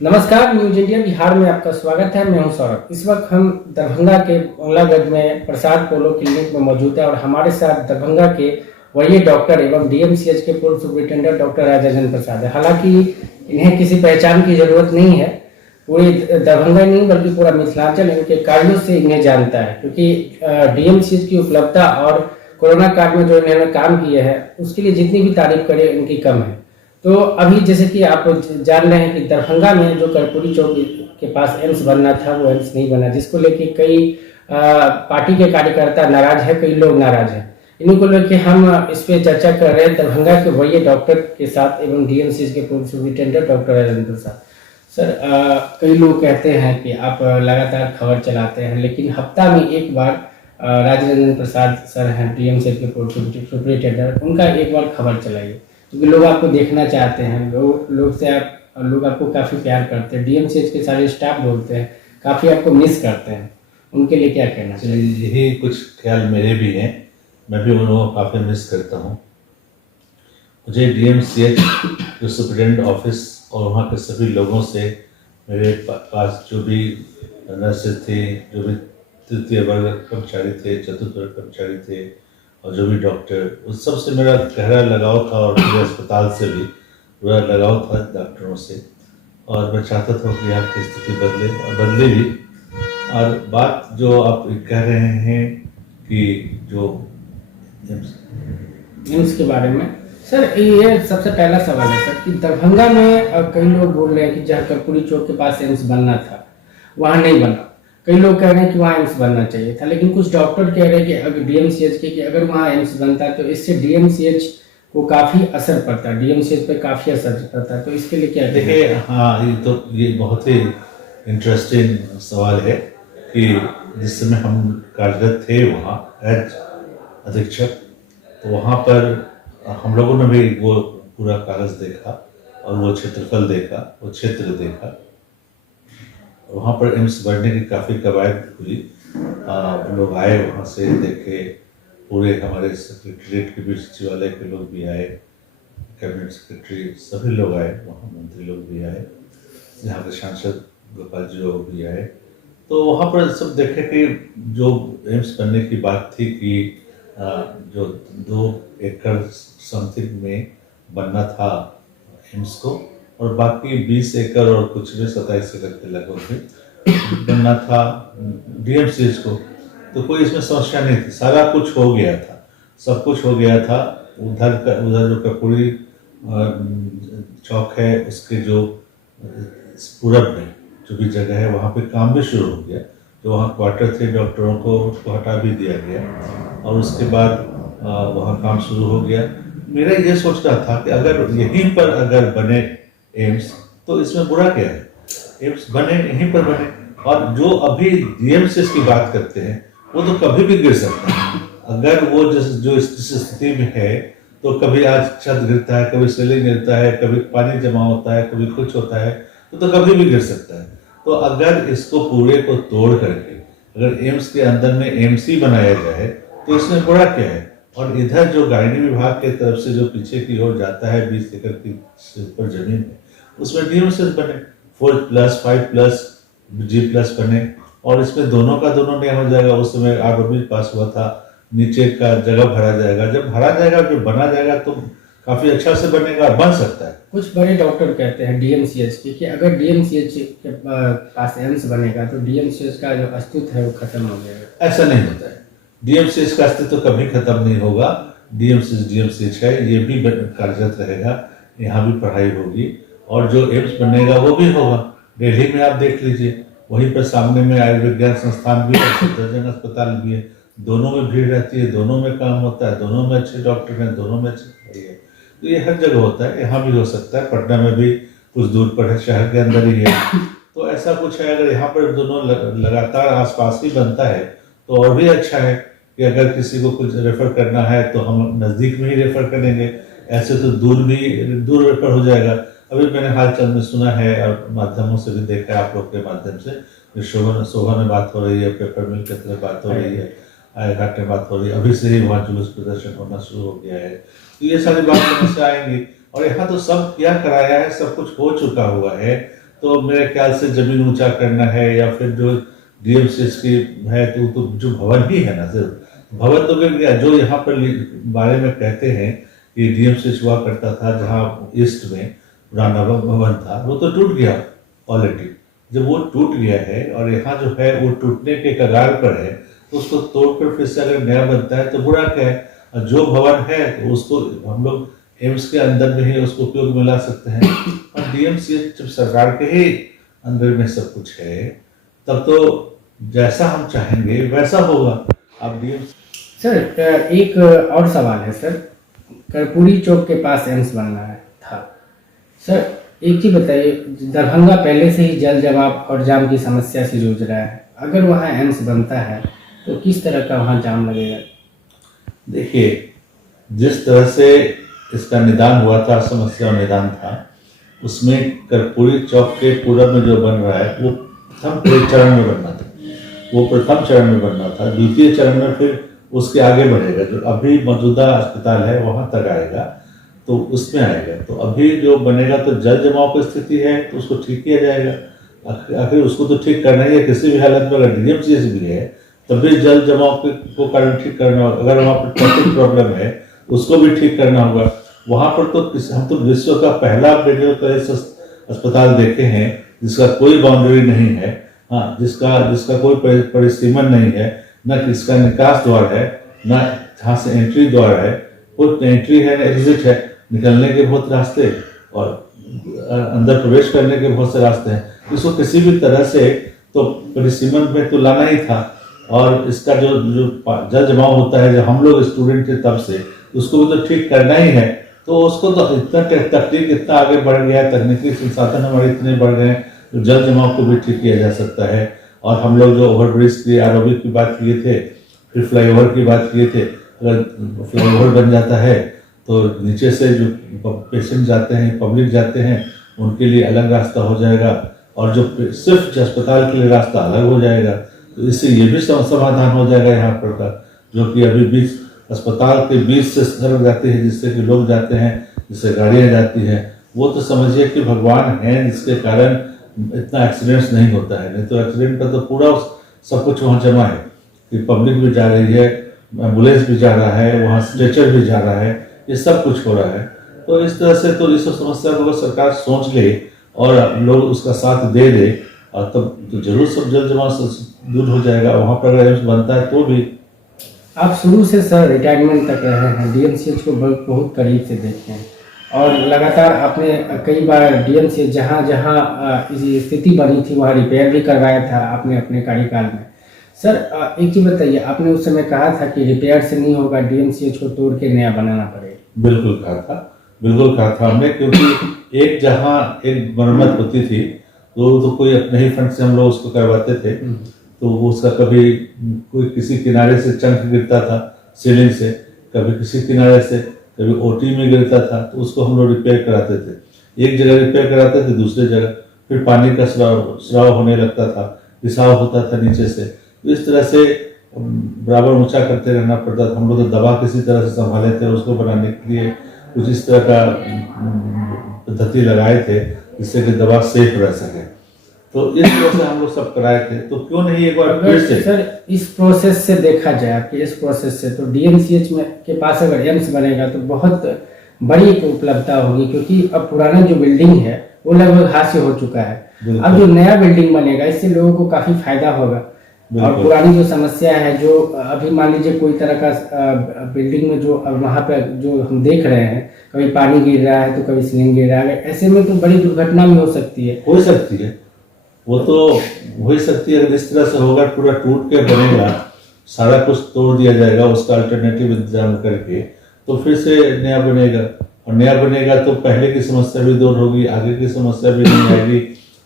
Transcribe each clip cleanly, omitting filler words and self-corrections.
नमस्कार, news India Bihar में आपका स्वागत है। मैं हूं सौरभ। इस वक्त हम दरभंगा के बंगलागढ़ में प्रसाद पोलो क्लिनिक में मौजूद है और हमारे साथ दरभंगा के वरीय डॉक्टर एवं डीएमसीएच के पूर्व सुपरिटेंडेंट डॉक्टर राजाजन प्रसाद है। हालांकि इन्हें किसी पहचान की जरूरत नहीं है, पूरी दरभंगा ही नहीं बल्कि पूरा मिथिलांचल इनके कार्यों से इन्हें जानता है, क्योंकि डीएमसीएच की उपलब्धता और कोरोना काल में जो इन्होंने काम किए हैं उसके लिए जितनी भी तारीफ करे उनकी कम है। तो अभी जैसे कि आप जान रहे हैं कि दरभंगा में जो कर्पूरी चौक के पास एम्स बनना था वो एम्स नहीं बना, जिसको लेके कई पार्टी के कार्यकर्ता नाराज है, कई लोग नाराज हैं। इन्हीं को लेके हम इस पे चर्चा कर रहे हैं दरभंगा के वरीय डॉक्टर के साथ एवं डीएमसीएच के पूर्व superintendent doctor Rajendra Prasad. Sir, कई लोग कहते हैं कि आप लगातार खबर चलाते हैं, लेकिन हफ्ता में एक बार राजेंद्र प्रसाद सर हैं डीएमसीएच के पूर्व सुपरिटेंडेंट, उनका एक बार खबर चलाइए, क्योंकि लोग आपको देखना चाहते हैं। लोग आपको काफ़ी प्यार करते हैं। डीएमसीएच के सारे स्टाफ बोलते हैं काफ़ी आपको मिस करते हैं, उनके लिए क्या कहना चाहिए? यही कुछ ख्याल मेरे भी हैं। मैं भी उन लोगों को काफ़ी मिस करता हूँ। मुझे डीएमसीएच जो सुपरिटेंडेंट ऑफिस और वहाँ के सभी लोगों से, मेरे पास जो भी नर्सेज थे, जो भी तृतीय वर्ग कर्मचारी थे, चतुर्थ वर्ग कर्मचारी थे और जो भी डॉक्टर, उस सब से मेरा गहरा लगाव था और पूरे अस्पताल से भी पूरा लगाव था, डॉक्टरों से। और मैं चाहता था कि यहाँ की स्थिति बदले और बदले भी। और बात जो आप कह रहे हैं कि जो एम्स के बारे में, सर ये सबसे पहला सवाल है सर कि दरभंगा में कई लोग बोल रहे हैं कि जहाँ कर्पूरी चौक के पास एम्स बनना था वहाँ नहीं बना। कई लोग कह रहे हैं कि वहाँ एम्स बनना चाहिए था, लेकिन कुछ डॉक्टर कह रहे हैं कि अगर डीएमसीएच के कि अगर वहाँ एम्स बनता तो इससे डीएमसीएच को काफ़ी असर पड़ता, डीएमसीएच पे काफ़ी असर पड़ता। तो इसके लिए क्या देखिए, हाँ, ये बहुत ही इंटरेस्टिंग सवाल है कि जिस समय हम कार्यरत थे वहाँ एज अधीक्षक, तो वहाँ पर हम लोगों ने भी वो पूरा कागज देखा और वो क्षेत्रफल देखा, वो क्षेत्र देखा। वहाँ पर एम्स बढ़ने की काफ़ी कवायद हुई। लोग आए, वहाँ से देखे, पूरे हमारे सेक्रेटरीट के भी, सचिवालय के लोग भी आए, कैबिनेट सेक्रेटरी सभी लोग आए, वहाँ मंत्री लोग भी आए, यहाँ के सांसद गोपाल जी लोग भी आए। तो वहाँ पर सब देखे कि जो एम्स बनने की बात थी कि जो 2 एकड़ समथिंग में बनना था एम्स को, और बाकी 20 एकड़ और कुछ में 27 एकड़ के लगभग में बनना था डीएमसीएच को। तो कोई इसमें समस्या नहीं थी, सारा कुछ हो गया था, सब कुछ हो गया था। उधर जो कर्पूरी चौक है उसके जो पूरब में जो भी जगह है वहाँ पे काम भी शुरू हो गया। जो वहाँ क्वार्टर थे डॉक्टरों को, उसको हटा भी दिया गया और उसके बाद वहाँ काम शुरू हो गया। मेरा ये सोच रहा था कि अगर यहीं पर अगर बने एम्स तो इसमें बुरा क्या है, एम्स बने, यहीं पर बने। और जो अभी डीएमसीएच की बात करते हैं वो तो कभी भी गिर सकता है। अगर वो जो जिस स्थिति में है, तो कभी आज छत गिरता है, कभी सीलिंग गिरता है, कभी पानी जमा होता है, कभी कुछ होता है, तो कभी भी गिर सकता है। तो अगर इसको पूरे को तोड़ करके अगर एम्स के अंदर में एम्स ही बनाया जाए तो इसमें बुरा क्या है। और इधर जो गायनी विभाग के तरफ से जो पीछे की ओर जाता है 20 एकड़ की ऊपर जमीन है, उसमें डीएमसीएच बने, 4+, 5+, G+ बने, और इसमें दोनों का दोनों नहीं हो जाएगा। उस समय आरओबी पास हुआ था, नीचे का जगह भरा जाएगा, जब भरा जाएगा, जब बना जाएगा तो काफी अच्छा से बनेगा, बन सकता है। कुछ बड़े डॉक्टर कहते हैं डीएमसीएच के कि अगर डीएमसीएच के पास एम्स बनेगा तो डीएमसीएच का जो अस्तित्व है वो खत्म हो जाएगा। ऐसा नहीं होता है, डीएमसीएच का अस्तित्व कभी खत्म नहीं होगा। डीएमसीएच है, ये भी कार्यरत रहेगा, यहाँ भी पढ़ाई होगी और जो एम्स बनेगा वो भी होगा। दिल्ली में आप देख लीजिए, वहीं पर सामने में आयुर्विज्ञान संस्थान भी है, सफदरजंग अस्पताल भी है, दोनों में भीड़ रहती है, दोनों में काम होता है, दोनों में अच्छे डॉक्टर हैं, दोनों में अच्छी पढ़ाई है। तो ये हर जगह होता है, यहाँ भी हो सकता है, पटना में भी कुछ दूर पर है, शहर के अंदर ही है। तो ऐसा कुछ है, अगर यहाँ पर दोनों लगातार आसपास ही बनता है तो और भी अच्छा है कि अगर किसी को कुछ रेफर करना है तो हम नज़दीक में ही रेफर करेंगे, ऐसे तो दूर रेफर हो जाएगा। अभी मैंने हाल चाल में सुना है और माध्यमों से भी देखा है, आप लोग के माध्यम से शोभा में बात हो रही है, पेपर मिल की तरह बात हो रही है, आयघाट में बात हो रही है, अभी से ही वहाँ जुलूस प्रदर्शन होना शुरू हो गया है। तो ये सारी बात समझ से आएंगी। और यहाँ तो सब क्या कराया है, सब कुछ हो चुका हुआ है। तो मेरे ख्याल से जमीन ऊंचा करना है, या फिर जो डीएमसीएच की है तो जो भवन ही है ना, सिर्फ भवन तो क्या, जो यहाँ पर बारे में कहते हैं कि डीएमसीएच हुआ करता था जहाँ ईस्ट में पुराना भवन था, वो तो टूट गया ऑलरेडी। जब वो टूट गया है और यहाँ जो है वो टूटने के कगार पर है, तो उसको तोड़कर फिर से अगर नया बनता है तो बुरा क्या है। और जो भवन है तो उसको हम लोग एम्स के अंदर में ही उसको उपयोग में ला सकते हैं। और डीएमसीएच जब सरकार के ही अंदर में सब कुछ है, तब तो जैसा हम चाहेंगे वैसा होगा। अब डीएमसी सर एक और सवाल है सर, कर्पूरी चौक के पास एम्स बनना है था सर, एक चीज बताइए, दरभंगा पहले से ही जल जमाव और जाम की समस्या से जूझ रहा है, अगर वहाँ एम्स बनता है तो किस तरह का वहाँ जाम लगेगा? देखिए, जिस तरह से इसका निदान हुआ था, समस्या निदान था, उसमें कर्पूरी चौक के पूरब में जो बन रहा है वो प्रथम चरण में बनना था, वो प्रथम चरण में बनना था। द्वितीय चरण में फिर उसके आगे बढ़ेगा, जो अभी मौजूदा अस्पताल है वहाँ तक आएगा तो उसमें आएगा। तो अभी जो बनेगा तो जल जमाव की स्थिति है तो उसको ठीक किया जाएगा। आखिर उसको तो ठीक करना ही है किसी भी हालत में। अगर डीएमसीएच भी है तब भी जल जमाव को कारण ठीक करना होगा। अगर वहाँ पर ट्रैफिक प्रॉब्लम है उसको भी ठीक करना होगा। वहाँ पर तो हम तो विश्व का पहला मेडिकल कॉलेज अस्पताल देखे हैं जिसका कोई बाउंड्री नहीं है, हाँ, जिसका कोई परिसीमन नहीं है, न किसका निकास द्वार है, न जहाँ से एंट्री द्वार है, कोई एंट्री है न एग्जिट है। निकलने के बहुत रास्ते और अंदर प्रवेश करने के बहुत से रास्ते हैं। इसको किसी भी तरह से तो परिसीमन में तो लाना ही था। और इसका जो जल जमाव होता है, जब हम लोग स्टूडेंट थे तब से, उसको भी तो ठीक करना ही है। तो उसको तो इतना तकनीक इतना आगे बढ़ गया है, तकनीकी संसाधन हमारे इतने बढ़ गए हैं, तो जल जमाव को भी ठीक किया जा सकता है। और हम लोग जो ओवरब्रिज की आरओबी की बात किए थे, फिर फ्लाईओवर की बात किए थे, अगर फ्लाईओवर बन जाता है तो नीचे से जो पेशेंट जाते हैं, पब्लिक जाते हैं, उनके लिए अलग रास्ता हो जाएगा, और जो सिर्फ अस्पताल के लिए रास्ता अलग हो जाएगा। तो इससे ये भी समाधान हो जाएगा यहाँ पर का, जो कि अभी बीच अस्पताल के बीच से सड़क जाती है, जिससे कि लोग जाते हैं, जिससे गाड़ियाँ जाती हैं। वो तो समझिए कि भगवान है जिसके कारण इतना एक्सीडेंट्स नहीं होता है। नहीं तो एक्सीडेंट का तो पूरा सब कुछ वहाँ जमा है कि पब्लिक भी जा रही है, एम्बुलेंस भी जा रहा है, वहाँ स्ट्रेचर भी जा रहा है, ये सब कुछ हो रहा है। तो इस तरह से तो इस समस्या को सरकार सोच ले और लोग उसका साथ दे दे, और तब तो जरूर सब जल जमाव दूर हो जाएगा। वहाँ पर अगर एम्स बनता है तो भी। आप शुरू से सर रिटायरमेंट तक रहे हैं, डीएमसीएच को बहुत करीब से देखे हैं, और लगातार आपने कई बार डीएमसीएच जहाँ जहाँ स्थिति बनी थी वहाँ रिपेयर भी करवाया था आपने अपने कार्यकाल में। सर एक चीज़ बताइए, आपने उस समय कहा था कि रिपेयर से नहीं होगा, डीएमसीएच को तोड़ के नया बनाना पड़ेगा। बिल्कुल कहा था हमने, क्योंकि एक जहाँ एक मरम्मत होती थी तो कोई अपने ही फंड से हम लोग उसको करवाते थे। तो उसका कभी कोई किसी किनारे से चंक गिरता था सीलिंग से, कभी किसी किनारे से, कभी ओटी में गिरता था, तो उसको हम लोग रिपेयर कराते थे। एक जगह रिपेयर कराते थे, दूसरी जगह फिर पानी का स्राव होने लगता था, रिसाव होता था नीचे से। तो इस तरह से बराबर ऊंचा करते रहना पड़ता था। हम लोग तो दवा किसी तरह से संभाले थे, उसको बनाने के लिए कुछ इस तरह का पद्धति लगाए थे जिससे कि दवा सेफ रह सके। तो इस तरह से हम लोग सब कराए थे। तो क्यों नहीं एक बार फिर से सर इस प्रोसेस से देखा जाए, आपके इस प्रोसेस से, तो डीएमसीएच में के पास अगर एम्स बनेगा तो बहुत बड़ी उपलब्धता होगी, क्योंकि अब पुराना जो बिल्डिंग है वो लगभग हास्य हो चुका है। अब जो नया बिल्डिंग बनेगा इससे लोगों को काफी फायदा होगा। और पुरानी जो समस्या है, जो अभी मान लीजिए कोई तरह का बिल्डिंग में जो वहाँ पे जो हम देख रहे हैं, कभी पानी गिर रहा है तो कभी सीलिंग गिर रहा है, ऐसे में तो बड़ी दुर्घटना भी हो सकती है। वो तो हो ही सकती है। अगर इस तरह से होगा, पूरा टूट के बनेगा, सारा कुछ तोड़ दिया जाएगा, उसका अल्टरनेटिव इंतजाम करके, तो फिर से नया बनेगा। और नया बनेगा तो पहले की समस्या भी दूर होगी, आगे की समस्या भी नहीं आएगी,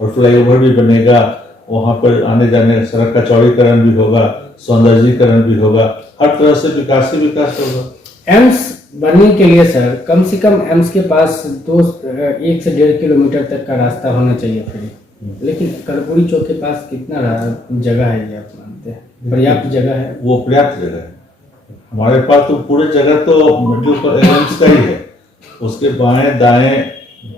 और फ्लाईओवर भी बनेगा, वहाँ पर आने जाने सड़क का चौड़ीकरण भी होगा, सौंदर्यीकरण भी होगा, हर तरह से विकास ही विकास होगा। एम्स बनने के लिए सर कम से कम एम्स के पास 1 से 1.5 किलोमीटर तक का रास्ता होना चाहिए फ्री, लेकिन कर्पूरी चौक के पास कितना जगह है, ये आप मानते हैं पर्याप्त जगह है? वो पर्याप्त जगह है हमारे पास। तो पूरे जगह तो मिडिल एम्स का ही है, उसके बाएं दाएं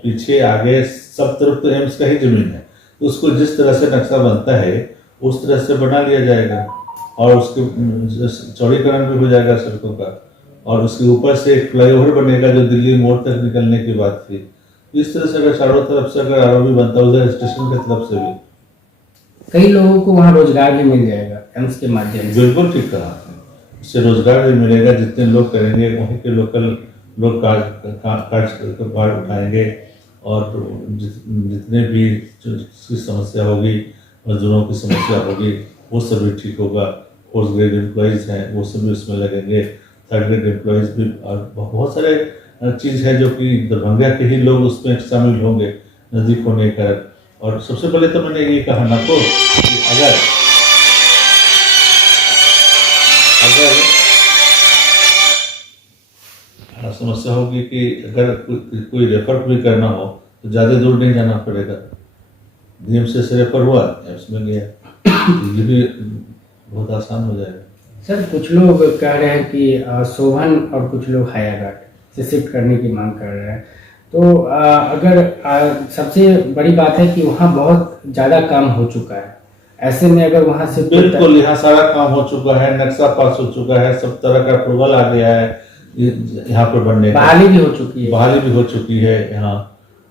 पीछे आगे सब तरफ तो एम्स का ही जमीन है, तो उसको जिस तरह से नक्शा बनता है उस तरह से बना लिया जाएगा और उसके चौड़ीकरण भी हो जाएगा सड़कों का, और उसके ऊपर से एक फ्लाईओवर बनेगा जो दिल्ली मोड़ तक निकलने की बात थी। तो इस तरह से अगर चारों तरफ से अगर आरओबी बनता है उधर स्टेशन की तरफ से भी, कई लोगों को वहाँ रोजगार भी मिल जाएगा एम्स के माध्यम से। बिल्कुल ठीक कहा आपने, इससे रोजगार भी मिलेगा, जितने लोग करेंगे वहीं के लोकल लोग कार्य उठाएंगे और जितने भी जिसकी समस्या होगी, मजदूरों की समस्या होगी, वो सब भी ठीक होगा। फोर्थ ग्रेड एम्प्लॉयज़ हैं वो सब भी उसमें लगेंगे, थर्ड ग्रेड एम्प्लॉयज़ भी, और बहुत सारे चीज़ है जो कि दरभंगा के ही लोग उसमें शामिल होंगे नज़दीक होने का। और सबसे पहले तो मैंने ये कहा ना को कि अगर समस्या होगी कि अगर कोई रेफर भी करना हो तो ज़्यादा दूर नहीं जाना पड़ेगा, डीएमसीएच से रेफर हुआ एम्स में गया, ये भी बहुत आसान हो जाएगा। सर कुछ लोग कह रहे हैं कि सोभन और कुछ लोग हायाघाट से शिफ्ट करने की मांग कर रहे हैं, तो अगर सबसे बड़ी बात है कि वहाँ बहुत ज़्यादा काम हो चुका है, ऐसे में अगर वहाँ से बिल्कुल यहाँ सारा काम हो चुका है, नक्शा पास हो चुका है, सब तरह का अप्रूवल आ गया है यहाँ पर बनने का, बहाली भी हो चुकी है, बहाली भी हो चुकी है यहाँ।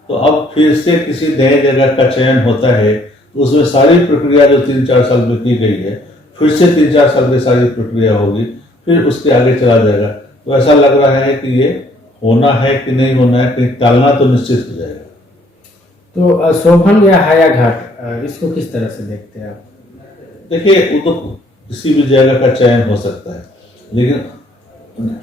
तो अब फिर से किसी नए जगह का चयन होता है तो उसमें सारी प्रक्रिया जो 3-4 साल में की गई है फिर से 3-4 साल में सारी प्रक्रिया होगी, फिर उसके आगे चला जाएगा। तो ऐसा लग रहा है कि ये होना है कि नहीं होना है, कहीं टालना तो निश्चित हो जाएगा। तो सोभन या हायाघाट इसको किस तरह से देखते हैं आप? देखिए वो तो किसी भी जगह का चयन हो सकता है, लेकिन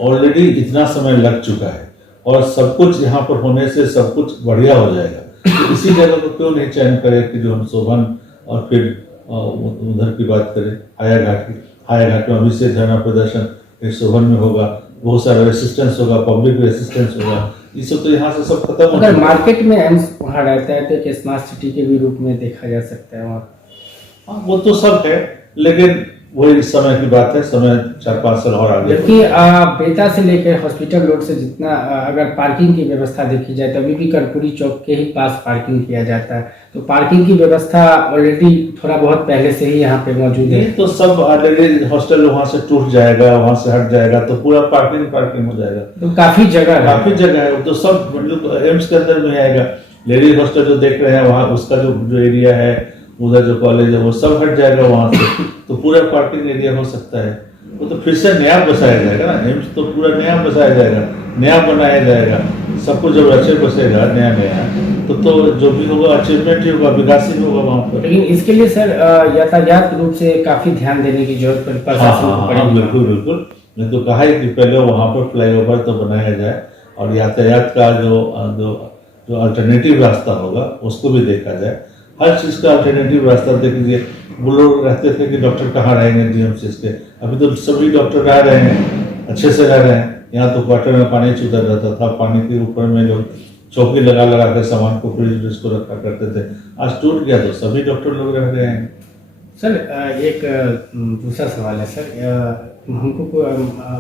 ऑलरेडी इतना समय लग चुका है और सब कुछ यहाँ पर होने से सब कुछ बढ़िया हो जाएगा, तो इसी जगह को क्यों नहीं चयन करें कि जो हम शोभन और फिर उधर की बात करें हायाघाट की। हायाघाट में अभिषेक धरना प्रदर्शन एक शोभन में होगा, बहुत सारा रेसिस्टेंस होगा, पब्लिक रेसिस्टेंस होगा, ये सब तो यहाँ से सब खत्म हो अगर मार्केट में एम्स वहाँ रहता है तो एक स्मार्ट सिटी के भी रूप में देखा जा सकता है वहाँ। हाँ वो तो सब है, लेकिन वही समय की बात है, समय 4-5 साल और आगे। जबकि बेता से लेकर हॉस्पिटल रोड से जितना अगर पार्किंग की व्यवस्था देखी जाए तो अभी भी कर्पूरी चौक के ही पास पार्किंग किया जाता है, तो पार्किंग की व्यवस्था ऑलरेडी थोड़ा बहुत पहले से ही यहाँ पे मौजूद है। तो सब ऑलरेडी हॉस्टल वहाँ से टूट जाएगा, वहाँ से हट जाएगा तो पूरा पार्किंग हो जाएगा, तो काफी जगह है, वो तो सब मतलब एम्स के अंदर में आएगा। लेडीज हॉस्टल जो देख रहे हैं वहाँ उसका जो एरिया है उधर जो कॉलेज है वो सब हट जाएगा वहाँ से, तो पूरा पार्किंग एरिया हो सकता है। वो तो फिर से नया बसाया जाएगा ना, एम्स तो पूरा नया बसाया जाएगा, नया बनाया जाएगा, सब कुछ जब अच्छे बसेगा नया तो जो भी होगा अचीवमेंट ही होगा, विकास ही होगा वहाँ पर। लेकिन इसके लिए सर यातायात रूप से काफी ध्यान देने की जरूरत पड़ेगी प्रशासन को पड़ेगी। बिल्कुल मैं तो कहा है कि पहले वहाँ पर फ्लाईओवर तो बनाया जाए और यातायात का जो अल्टरनेटिव रास्ता होगा उसको भी देखा जाए। हर चीज़ का अल्टरनेटिव रास्ता देख लीजिए, वो लोग रहते थे कि डॉक्टर कहाँ रहेंगे डीएमसीएच के, अभी तो सभी डॉक्टर रह रहे हैं, अच्छे से रह रहे हैं। यहाँ तो क्वार्टर में पानी चूता रहता था, पानी के ऊपर में लोग चौकी लगा कर सामान को फ्रिज को रखा करते थे, आज टूट गया तो सभी डॉक्टर लोग रह रहे हैं। सर एक दूसरा सवाल है सर, हमको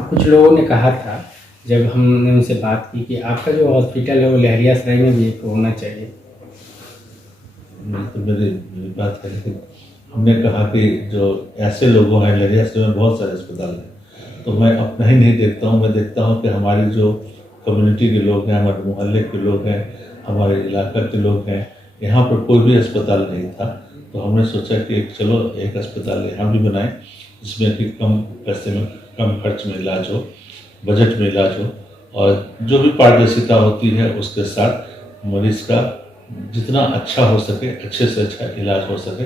कुछ लोगों ने कहा था जब हमने उनसे बात की कि आपका जो हॉस्पिटल है वो लहरियासराय में भी एक होना चाहिए। तो मेरी बात है, लेकिन हमने कहा कि जो ऐसे लोगों हैं लहरियासराय में बहुत सारे अस्पताल हैं, तो मैं अपना ही नहीं देखता हूँ, मैं देखता हूँ कि हमारी जो कम्युनिटी के लोग हैं, हमारे मोहल्ले के लोग हैं, हमारे इलाका के लोग हैं, यहाँ पर कोई भी अस्पताल नहीं था, तो हमने सोचा कि चलो एक अस्पताल यहाँ भी बनाएं जिसमें कि कम पैसे में कम खर्च में इलाज हो, बजट में इलाज हो, और जो भी पारदर्शिता होती है उसके साथ मरीज का जितना अच्छा हो सके, अच्छे से अच्छा इलाज हो सके,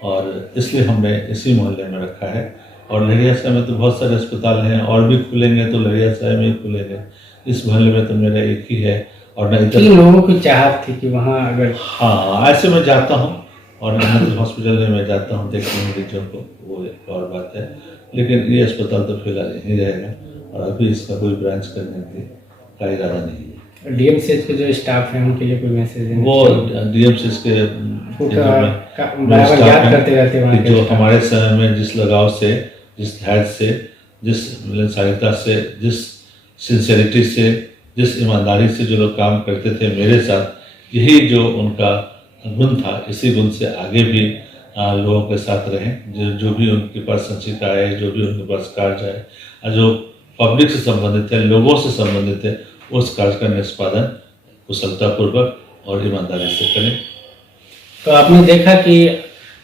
और इसलिए हमने इसी मोहल्ले में रखा है। और लहरियासराय में तो बहुत सारे अस्पताल हैं और भी खुलेंगे तो लहरियासराय में ही खुलेंगे, इस मोहल्ले में तो मेरा एक ही है। और मैं इधर लोगों की चाहत थी कि वहाँ अगर हाँ ऐसे मैं जाता हूँ और हॉस्पिटल में मैं जाता हूँ देखने मरीजों को, वो एक और बात है, लेकिन ये अस्पताल तो फिलहाल यहीं रहेगा और अभी इसका कोई ब्रांच करने का इरादा नहीं है। डीएमसीएच के जो स्टाफ हैं उनके लिए कोई मैसेज है? वो डीएमसीएच के याद करते रहते हैं जो हमारे समय में जिस लगाव से, जिस धैर्य से, जिस मिलनसारिता से, जिस सिंसेरिटी से, जिस ईमानदारी से जो लोग काम करते थे मेरे साथ, यही जो उनका गुण था, इसी गुण से आगे भी लोगों के साथ रहें। जो भी उनके पास संचिता है, जो भी उनके पास कार्य है, और जो पब्लिक से संबंधित है, लोगों से संबंधित है, उस कार्य का निष्पादन कुशलतापूर्वक और ईमानदारी से करें। तो आपने देखा कि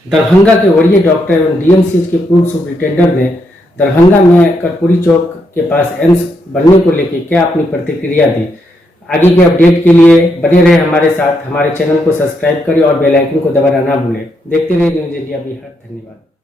दरभंगा के वरीय डॉक्टर एवं डीएमसीएच के पूर्व सुपरिटेंडेंट ने दरभंगा में कर्पूरी चौक के पास एम्स बनने को लेकर क्या अपनी प्रतिक्रिया दी। आगे के अपडेट के लिए बने रहे हमारे साथ, हमारे चैनल को सब्सक्राइब करें और बेल आइकन को दबाना ना भूलें। देखते रहिए न्यूज़ इंडिया बिहार। धन्यवाद।